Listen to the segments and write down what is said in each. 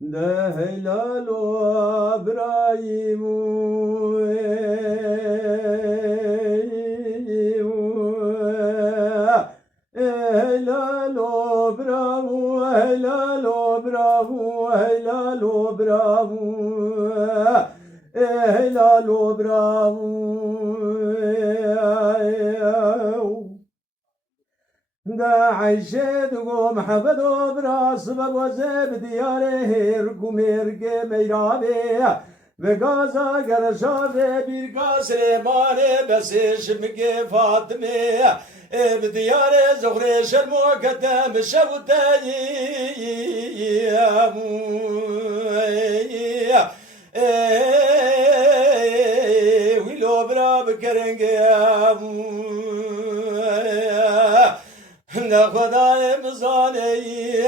ده هلالو ابراهيم هلالو برافو هلالو برافو هلالو برافو هلالو برافو دا عيشت قوم حفظو براس بگوزه بدیاره هرگو مرگ میرابه و گازا گرشاره بیرگاس ریمانه بسیش مگه فاطمه بدیاره زغره شرمو کدام شوتایی ویلو برا بکرنگه خدای مزانی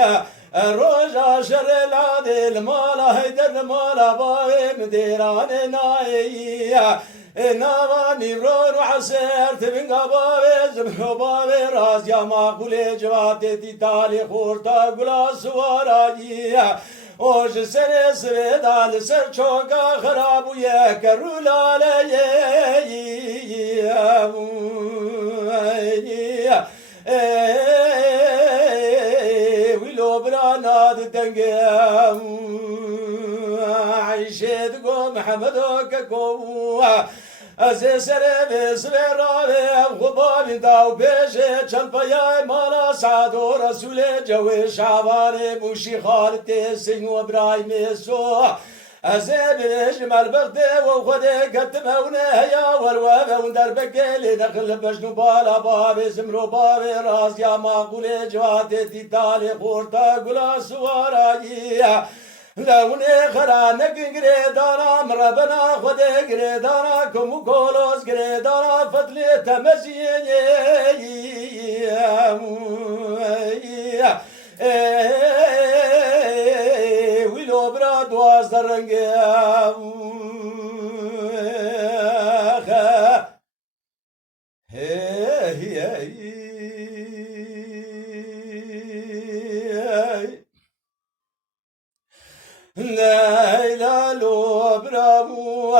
روژا شر لادل مالا هیدر مالا بایم دیران نایی نوانی رو حسر تبنگا باوی زمرو باوی راز یا ماقول جوات تی تالی خورتا گلا سوارایی اوش سر سویدال سر چوکا خرابویه کرولالیه ویلو براناد دنگم عیشت گو محمدو ککو از سر بسر راوی خوبان داو پیش چند پایای مانا سعد و رسول جو شعبان موشی خالت سین و ابراهیم سو از بیش ملبخت و خود کتمونه یا والواب و در بکلی دخل بشنو بالا باب زمرو باب راز یا معقول جوات تی تالی خورتا گلا سوارایی لونه خرانک گریدانا مربنا خود گریدانا کمو کولوز گریدانا فتلی تمزیه ویلو برا دواز درنگه لا لو برافو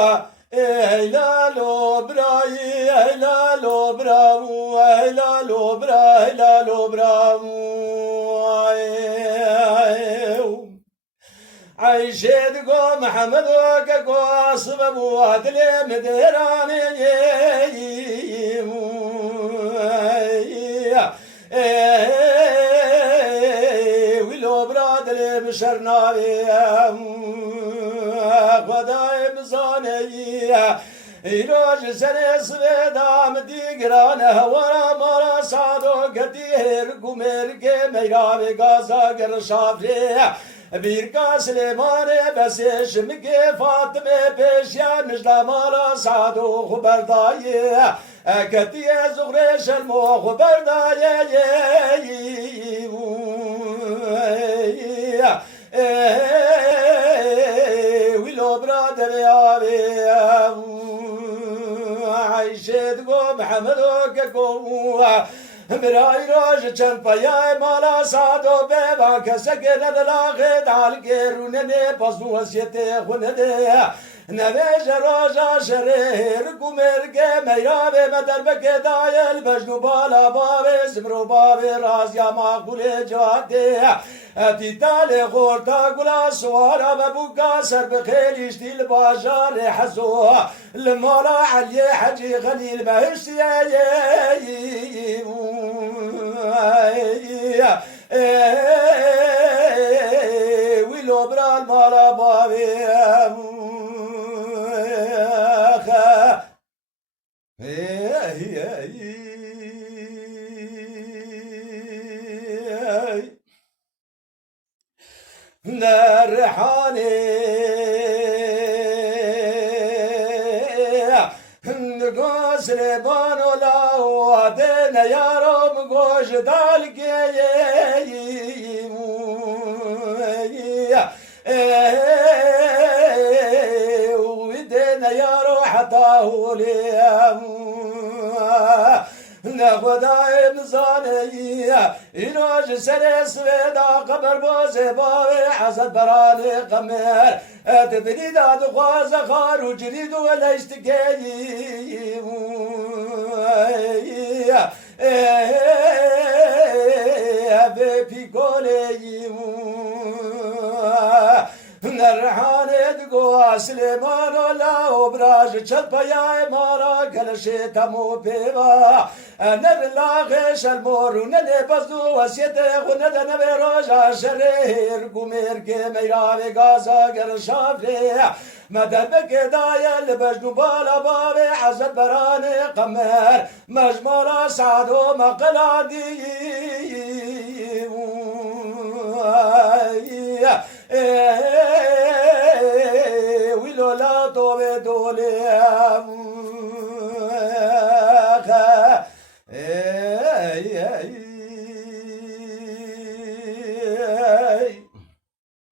لا لو براي لا لو برافو لا لو برا لا لو برافو عيشت قو محمد وكاكو سببو عدل مديراني ويلو برادل مشرناوي خداي بزاني ایروج سر سویدام دیگرانه ورا مارا سادو گدیر گمرگ میراوی گازا گر شافری بیرکا سلیمانه بسیش مگه فاطمه پیشیا نجلا مارا سادو خبردایی کتی زغر شلمو خبردایی ویلو برادر یاری عیشت گو محمدو که گو برای روش چند پایای مالا سادو بیبا کسک ندلاغ دال گرونه نه پاسو وسیت خونه ده نویش روشا شریر گمرگه میرابه مدر بکه دایل بجنو بالا بابه زمرو بابه راز یا مقبول جواده تیتال خورتا گلا سوارا ببوکا سر بخیلیش دیل باشار حزو لمالا علی حجی غلیل بهشتی ویلو برال مالا بابی نرحاني نقوس ربانو لاو عدنا يا رب قوش دالكي ودنا يا روح طاولي خدای مزانی اینوج سر سویدا قبر بازه باوی حسد برانی قمر تدري داد خواز خارو جريد ولا اشتكي بيكولي نرحانه دگو سلیمان لا ابراج چل پیا مارا گلشه تمو پیوا نر لاغش المورو نده بزدو وسیت خونه دن بیروژا شریر گمیر که میرا و گازا گر شافری مدن بکدای لبجنو بالا باب عزت بران قمر مجمولا سعد و مقلادی